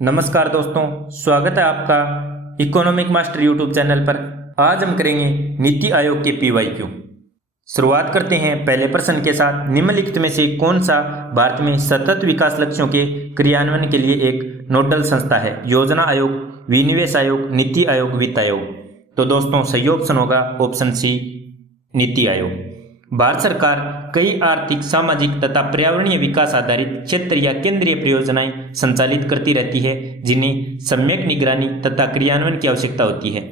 नमस्कार दोस्तों, स्वागत है आपका इकोनॉमिक मास्टर यूट्यूब चैनल पर। आज हम करेंगे नीति आयोग के पीवाईक्यू। शुरुआत करते हैं पहले प्रश्न के साथ। निम्नलिखित में से कौन सा भारत में सतत विकास लक्ष्यों के क्रियान्वयन के लिए एक नोडल संस्था है? योजना आयोग, विनिवेश आयोग, नीति आयोग, वित्त आयोग। तो दोस्तों सही ऑप्शन होगा ऑप्शन सी, नीति आयोग। भारत सरकार कई आर्थिक, सामाजिक तथा पर्यावरणीय विकास आधारित क्षेत्र या केंद्रीय परियोजनाएं संचालित करती रहती है, जिन्हें सम्यक निगरानी तथा क्रियान्वयन की आवश्यकता होती है।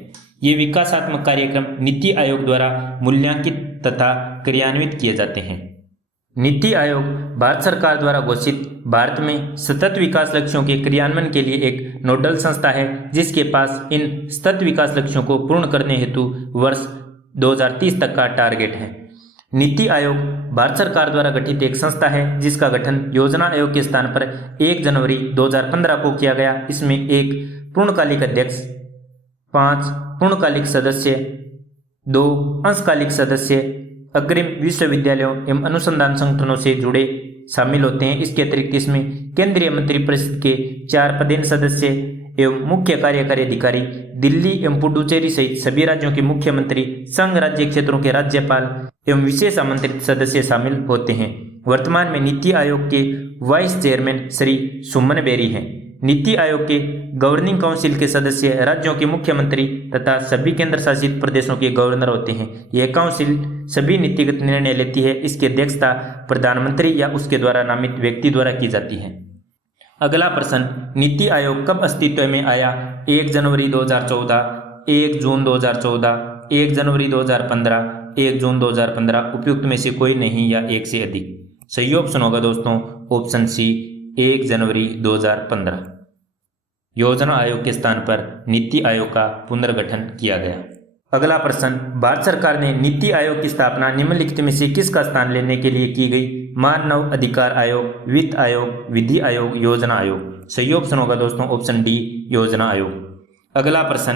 ये विकासात्मक कार्यक्रम नीति आयोग द्वारा मूल्यांकित तथा क्रियान्वित किए जाते हैं। नीति आयोग भारत सरकार द्वारा घोषित भारत में सतत विकास लक्ष्यों के क्रियान्वयन के लिए एक नोडल संस्था है, जिसके पास इन सतत विकास लक्ष्यों को पूर्ण करने हेतु वर्ष 2030 तक का टारगेट है। नीति आयोग भारत सरकार द्वारा गठित एक संस्था है, जिसका गठन योजना आयोग के स्थान पर 1 जनवरी 2015 को किया गया। इसमें एक पूर्णकालिक अध्यक्ष, 5 पूर्णकालिक सदस्य, 2 अंशकालिक सदस्य अग्रिम विश्वविद्यालयों एवं अनुसंधान संगठनों से जुड़े शामिल होते हैं। इसके अतिरिक्त इसमें केंद्रीय मंत्रिपरिषद के 4 पदेन सदस्य एवं मुख्य कार्यकारी अधिकारी, दिल्ली एवं पुडुचेरी सहित सभी राज्यों के मुख्यमंत्री, संघ राज्य क्षेत्रों के राज्यपाल एवं विशेष आमंत्रित सदस्य शामिल होते हैं। वर्तमान में नीति आयोग के vice chairman Shri Suman berry हैं। नीति आयोग के गवर्निंग काउंसिल के सदस्य राज्यों के मुख्यमंत्री तथा सभी केंद्र शासित प्रदेशों के गवर्नर होते हैं। यह काउंसिल सभी नीतिगत निर्णय लेती है। इसकी अध्यक्षता प्रधानमंत्री या उसके द्वारा नामित व्यक्ति द्वारा की जाती है। अगला प्रश्न, नीति आयोग कब अस्तित्व में आया? 1 जनवरी 2014, 1 जून 2014, 1 जनवरी 2015, 1 जून 2015। उपयुक्त में से कोई नहीं या एक से अधिक। सही ऑप्शन होगा दोस्तों ऑप्शन सी, 1 जनवरी 2015। योजना आयोग के स्थान पर नीति आयोग का पुनर्गठन किया गया। अगला प्रश्न, भारत सरकार ने नीति आयोग की स्थापना निम्नलिखित में से किसका स्थान लेने के लिए की गई? मानव अधिकार आयोग, वित्त आयोग, विधि आयोग, योजना आयोग। सही ऑप्शन होगा दोस्तों ऑप्शन डी, योजना आयोग। अगला प्रश्न,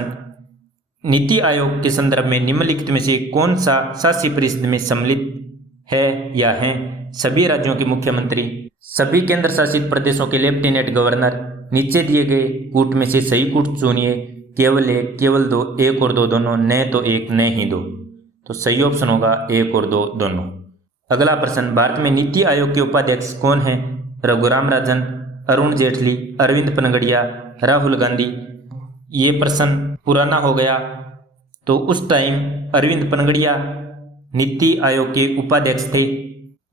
नीति आयोग के संदर्भ में निम्नलिखित में से कौन सा शासी परिषद में सम्मिलित है या हैं? सभी राज्यों के मुख्यमंत्री, सभी केंद्र शासित प्रदेशों के लेफ्टिनेंट गवर्नर। नीचे दिए गए कूट में से सही कूट चुनिए। केवल एक, केवल दो, एक और दो दोनों, न तो एक न ही दो। तो सही ऑप्शन होगा 1 और 2 दोनों। अगला प्रश्न, भारत में नीति आयोग के उपाध्यक्ष कौन हैं? रघुराम राजन, अरुण जेटली, अरविंद पनगड़िया, राहुल गांधी। ये प्रश्न पुराना हो गया, तो उस टाइम अरविंद पनगड़िया नीति आयोग के उपाध्यक्ष थे,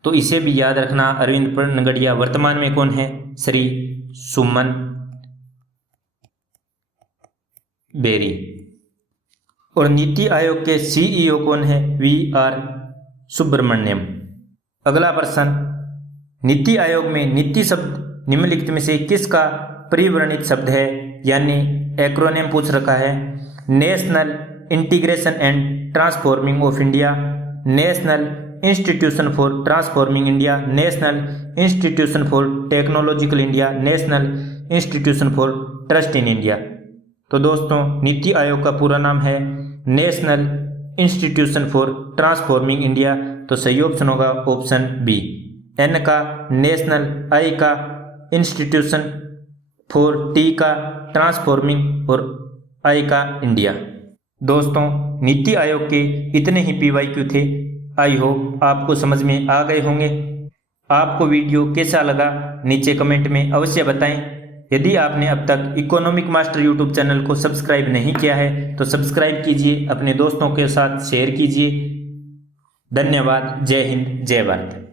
तो इसे भी याद रखना, अरविंद पनगड़िया। वर्तमान में कौन है? श्री सुमन बेरी। और नीति आयोग के सीईओ कौन है? वी.आर. सुब्रमण्यम। अगला प्रश्न, नीति आयोग में नीति शब्द निम्नलिखित में से किसका परिवर्णित शब्द है? यानी एक्रोनिम पूछ रखा है। National integration and transforming of India, national institution for transforming India, national institution for technological India, national institution for trust in India. तो दोस्तों नीति आयोग का पूरा नाम है national institution for transforming India. तो सही ऑप्शन होगा ऑप्शन बी। एन का नेशनल, आई का इंस्टीट्यूशन, फॉर टी का ट्रांसफॉर्मिंग और आई का इंडिया। दोस्तों नीति आयोग के इतने ही पीवाईक्यू थे। आई होप आपको समझ में आ गए होंगे। आपको वीडियो कैसा लगा नीचे कमेंट में अवश्य बताएं। यदि आपने अब तक इकोनॉमिक मास्टर यूट्यूब चैनल को सब्सक्राइब नहीं किया है तो सब्सक्राइब कीजिए, अपने दोस्तों के साथ शेयर कीजिए। धन्यवाद। जय हिंद, जय भारत।